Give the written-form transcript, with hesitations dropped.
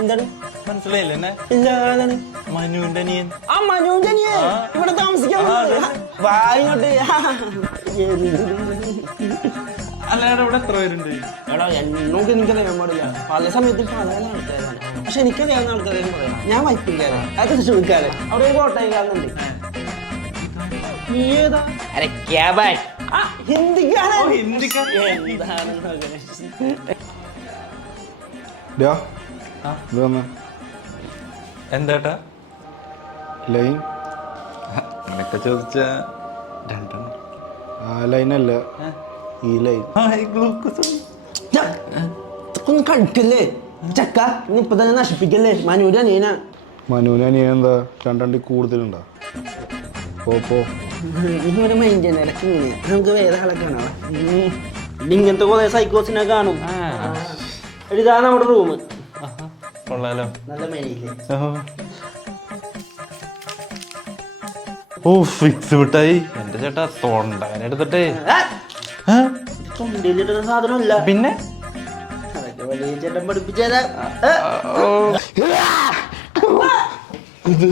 എന്താണ് മനസ്സിലായില്ലേ എന്നെ? ഇല്ല ഏതാണ് മനുവിന്റെ അനിയൻ. ആ മനുവിന്റെ അനിയൻ ഇവിടെ താമസിക്കാൻ വാ ഇങ്ങോട്ട് അല്ലാതെ ഇവിടെ എത്ര പേരുണ്ട്? എടാ എന്നോട് എനിക്കറിയാൻ പാടില്ല പല സമയത്ത് പല ആൾക്കാരാണ് പക്ഷെ എനിക്കറിയാവുന്ന ആൾക്കാരെയും പറയാം ഞാൻ വൈപ്പിക്കാരൻ അത് തൃശ്ശൂർക്കാരൻ അവിടെ ഒരു കോട്ടയക്കാരനുണ്ട് നീ ഏതാ ഹിന്ദിക്കാരൻ എന്താട്ടാ ലൈൻ എന്നൊക്കെ ചോദിച്ച രണ്ടെണ്ണം. ആ ലൈനല്ല ഈ ലൈൻ. ഒന്ന് കഴിക്കല്ലേ ചക്ക നീ ഇപ്പൊ തന്നെ നശിപ്പിക്കല്ലേ മനുവിന്റെ അനിയനാ. മനുവിനെ നീ എന്താ രണ്ടണ്ടി കൂടുതലുണ്ടോ? പോ ഇങ്ങനെ മൈൻഡ് ചെയ്യണ്ട ഇടയ്ക്ക് ഇങ്ങനെ നമുക്ക് വേറെ ആളെ കാണാം ഇങ്ങനത്തെ കുറെ സൈക്കോസിനെ കാണും. ഇതാണ് നമ്മുടെ റൂം. കൊള്ളാലോ. നല്ല മെനിയില്ലേ ഓ ഫിക്സ് മിഠായി എന്റെ ചേട്ടാ തൊണ്ടാൻ എടുത്തിട്ടേ. തൊണ്ടയിലിടുന്ന സാധനമല്ല പിന്നെ അതൊക്കെ വലിയ ചേട്ടൻ പഠിപ്പിച്ചേരാ. ഇത്